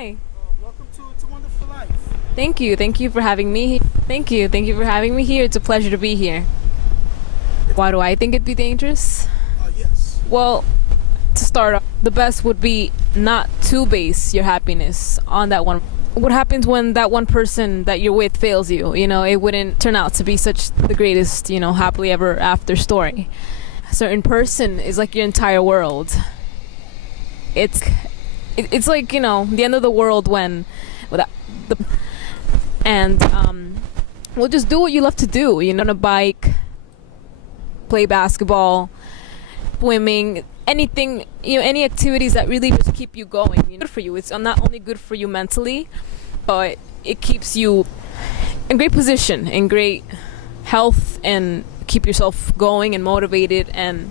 Hi. Welcome to It's a Wonderful Life. Thank you. Thank you for having me. Thank you. Thank you for having me here. It's a pleasure to be here. Why do I think it'd be dangerous? Yes. Well, to start off, the best would be not to base your happiness on that one. What happens when that one person that you're with fails you? You know, it wouldn't turn out to be such the greatest, happily ever after story. A certain person is like your entire world. It's like, the end of the world when without the and well, just do what you love to do, on a bike, play basketball, swimming, anything, any activities that really just keep you going. Good for you. It's not only good for you mentally, but it keeps you in great position, in great health, and keep yourself going and motivated and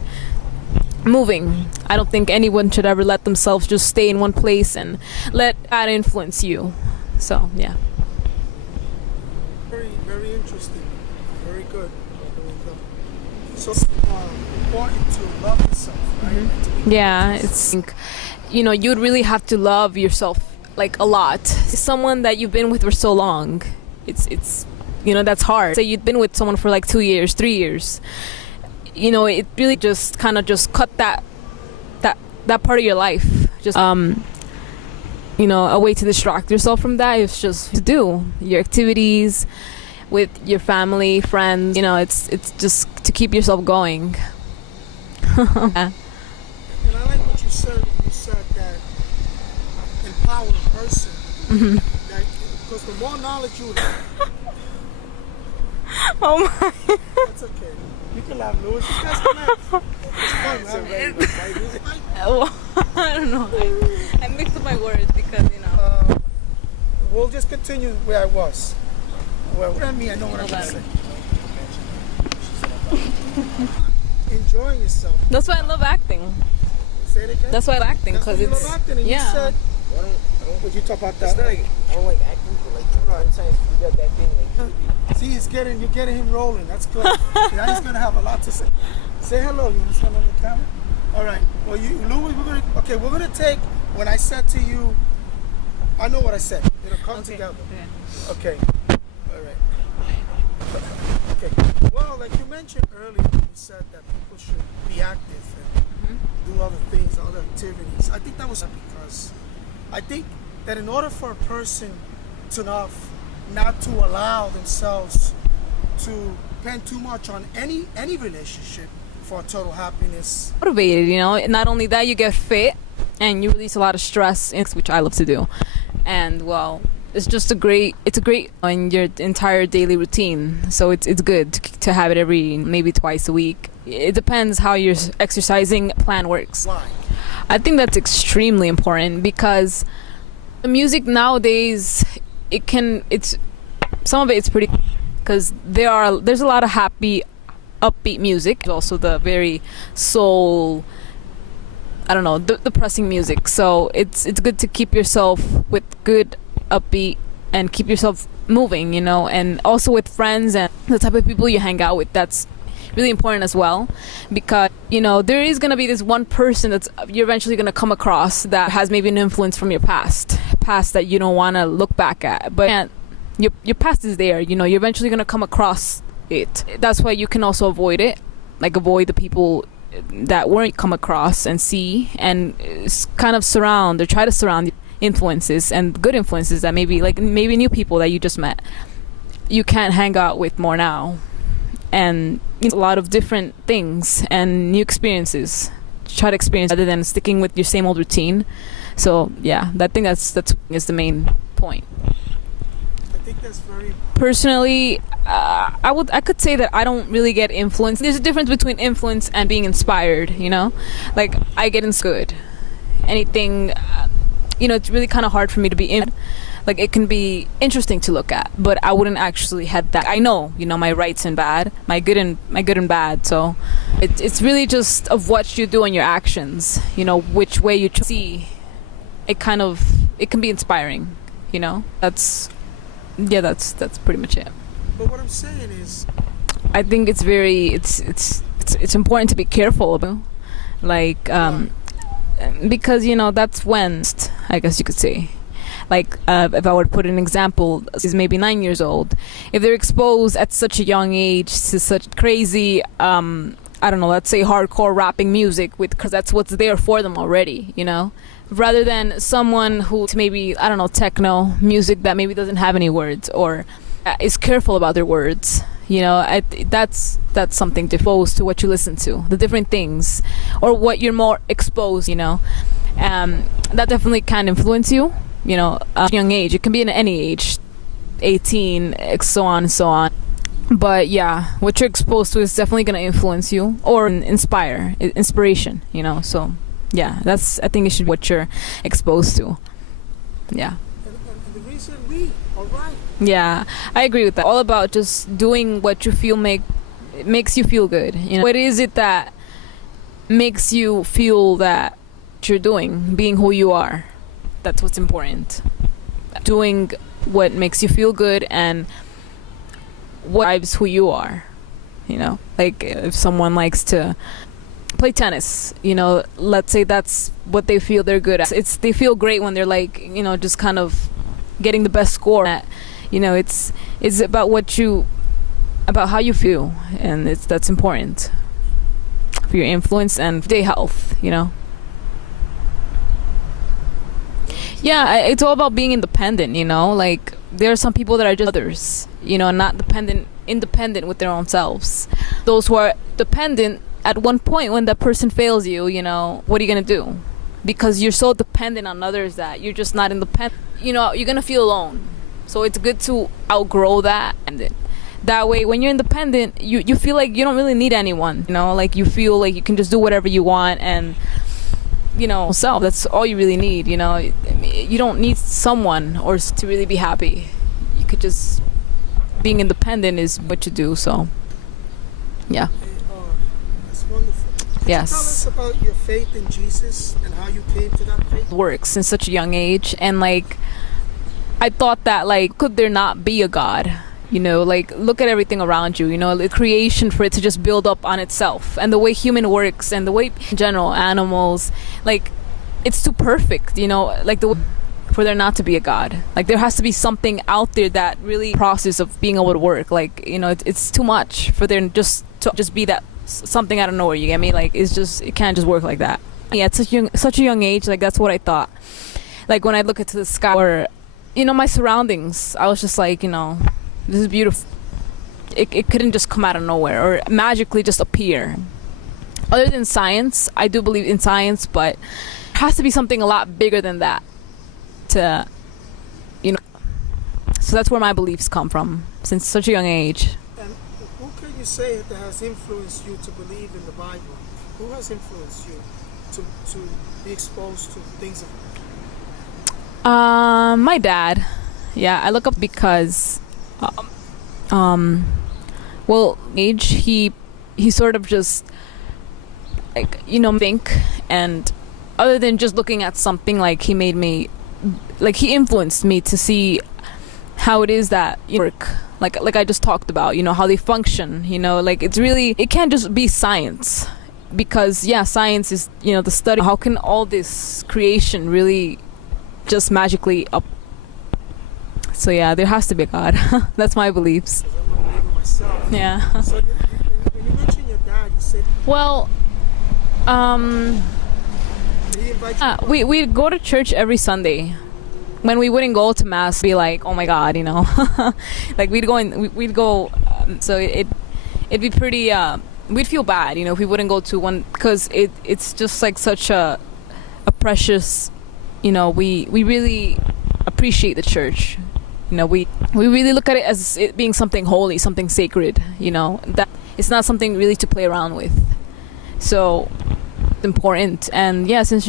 moving. I don't think anyone should ever let themselves just stay in one place and let that influence you. So, yeah. Very, very interesting. Very good. So important to love yourself, right? Mm-hmm. Yeah, it's you'd really have to love yourself like a lot. Someone that you've been with for so long, it's that's hard. Say you've been with someone for like 2 years, 3 years. It really just kind of just cut that part of your life. Just a way to distract yourself from that is just to do your activities with your family, friends. It's just to keep yourself going. And I like what you said. You said that empower a person. Mm-hmm. Because the more knowledge you have, Oh my! that's okay. You can laugh, Louis. You guys can laugh. It's fun, right? I don't know. I mixed up my words because We'll just continue where I was. Well, what I mean, I know what I'm going to say. Enjoying yourself. That's why I love acting. Say it again. That's why I love acting, That's why because you it's love acting, and yeah. you said, would you talk about that? It's not like I don't like acting, but like sometimes you got that thing like. See, you're getting him rolling. That's good. Now he's gonna have a lot to say. Say hello. You understand on the camera? All right. Well, Louis, we're gonna take when I said to you. I know what I said. It'll come together. Yeah. Okay. All right. Okay. Well, like you mentioned earlier, you said that people should be active and do other things, other activities. I think that was because I think that in order for a person to not to allow themselves to depend too much on any relationship for total happiness. Motivated, not only that, you get fit and you release a lot of stress, which I love to do. And well, it's a great in your entire daily routine. So it's good to have it maybe twice a week. It depends how your exercising plan works. Why? I think that's extremely important because the music nowadays, some of it's pretty, because there's a lot of happy, upbeat music. Also the very soul, I don't know, depressing music. So it's good to keep yourself with good upbeat and keep yourself moving, and also with friends and the type of people you hang out with. That's really important as well, because there is going to be this one person that's you're eventually going to come across that has maybe an influence from your past that you don't want to look back at, but your past is there. You're eventually going to come across it. That's why you can also avoid it, like avoid the people that weren't come across and see, and kind of try to surround influences and good influences that maybe new people that you just met you can't hang out with more now, and a lot of different things and new experiences. Try to experience rather than sticking with your same old routine. So yeah, I think that's the main point. I think that's very Personally, I could say that I don't really get influenced. There's a difference between influence and being inspired. Like I get good. Anything, it's really kind of hard for me to be in. Like it can be interesting to look at, but I wouldn't actually have that. I know, my rights and bad, my good and bad. So it's really just of what you do and your actions. Which way you see. It can be inspiring. That's pretty much it. But what I'm saying is, I think it's important to be careful about, like, because that's when, I guess you could say, like if I would put an example, is maybe 9 years old. If they're exposed at such a young age to such crazy, I don't know, let's say hardcore rapping music, because that's what's there for them already, you know, rather than someone who's maybe, I don't know, techno music that maybe doesn't have any words, or is careful about their words. You know, that's something exposed to what you listen to, the different things, or what you're more exposed. You know, that definitely can influence you. You know, at a young age. It can be in any age, 18, so on and so on. But yeah, what you're exposed to is definitely going to influence you or inspiration. You know, so yeah, I think it should be what you're exposed to. Yeah. And the reason we are right. Yeah, I agree with that. All about just doing what you feel makes you feel good. You know, what is it that makes you feel that you're doing, being who you are? That's what's important. Doing what makes you feel good and what drives who you are. You know, like if someone likes to play tennis, you know, let's say that's what they feel they're good at. They feel great when they're like, you know, just kind of getting the best score at. You know, it's about how you feel, and that's important for your influence and day health. You know. Yeah, it's all about being independent. You know, like there are some people that are just others. You know, not independent with their own selves. Those who are dependent, at one point when that person fails you, you know, what are you gonna do? Because you're so dependent on others that you're just not independent. You know, you're gonna feel alone. So it's good to outgrow that, and that way when you're independent, you feel like you don't really need anyone. You know, like you feel like you can just do whatever you want, and you know, self. That's all you really need. You know, you don't need someone or to really be happy. You could just being independent is what you do. So, yeah. That's wonderful. Yes. Tell us about your faith in Jesus and how you came to that faith. Works in such a young age, and like I thought that, like, could there not be a God? You know, like, look at everything around you, you know, the creation, for it to just build up on itself, and the way human works, and the way in general animals, like, it's too perfect, you know, like for there not to be a God. Like, there has to be something out there that really process of being able to work. Like, you know, it's too much for there to just be that something out of nowhere. You get me? Like, it can't just work like that. Yeah, at such a young age, like, that's what I thought. Like, when I look into the sky, or you know, my surroundings, I was just like, you know, this is beautiful. It couldn't just come out of nowhere or magically just appear. Other than science, I do believe in science, but it has to be something a lot bigger than that to, you know. So that's where my beliefs come from since such a young age. And who can you say that has influenced you to believe in the Bible? Who has influenced you to be exposed to things of my dad. Yeah, I look up because well, age, he sort of just, like, you know, think, and other than just looking at something, like, he made me, like, he influenced me to see how it is that you work, like I just talked about, you know, how they function, you know, like, it can't just be science, because yeah, science is, you know, the study, how can all this creation really just magically up. So yeah, there has to be a God. That's my beliefs. I'm a believer myself. Yeah. So when you mentioned your dad, you said, Well, did he invite you? we'd go to church every Sunday. When we wouldn't go to mass, be like, oh my God, you know, like we'd go. So it'd be pretty. We'd feel bad, you know, if we wouldn't go to one, because it's just like such a precious. You know, we really appreciate the church. You know, we really look at it as it being something holy, something sacred. You know, that it's not something really to play around with. So it's important. And yeah, since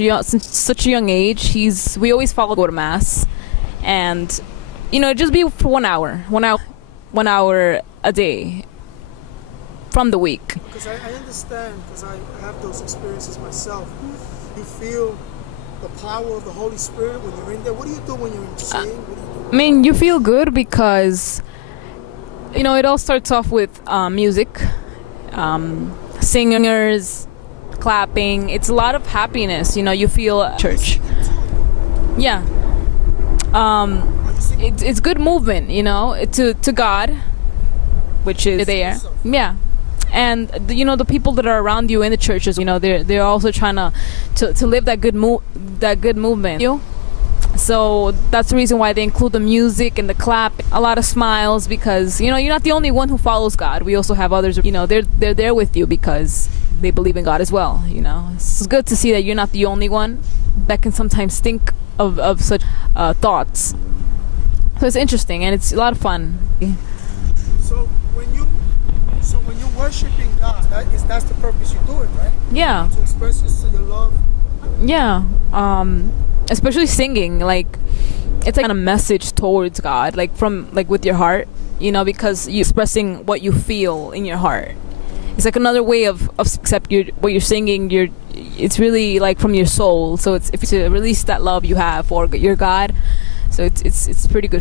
such a young age, we always go to mass, and you know, just be for 1 hour a day from the week. Because I understand, because I have those experiences myself. You feel the power of the Holy Spirit when you're in there. What do you do when you're in sing? What do you do? I mean, you feel good because, you know, it all starts off with music, singers, clapping. It's a lot of happiness. You know, you feel church. Yeah. Are you singing? It's good movement, you know, to God, which is there. Yeah. And the people that are around you in the churches, they're also trying to live that good movement. So that's the reason why they include the music and the clap, a lot of smiles, because you're not the only one who follows God. We also have others. They're there with you because they believe in God as well. It's good to see that you're not the only one that can sometimes think of such thoughts. So it's interesting and it's a lot of fun. So when you're worshiping God, that's the purpose you do it, right? Yeah. To express your love. Yeah. Especially singing, like it's like a message towards God, like with your heart, because you're expressing what you feel in your heart. It's like another way of except what you're singing. It's really like from your soul. So it's to release that love you have for your God. So it's pretty good.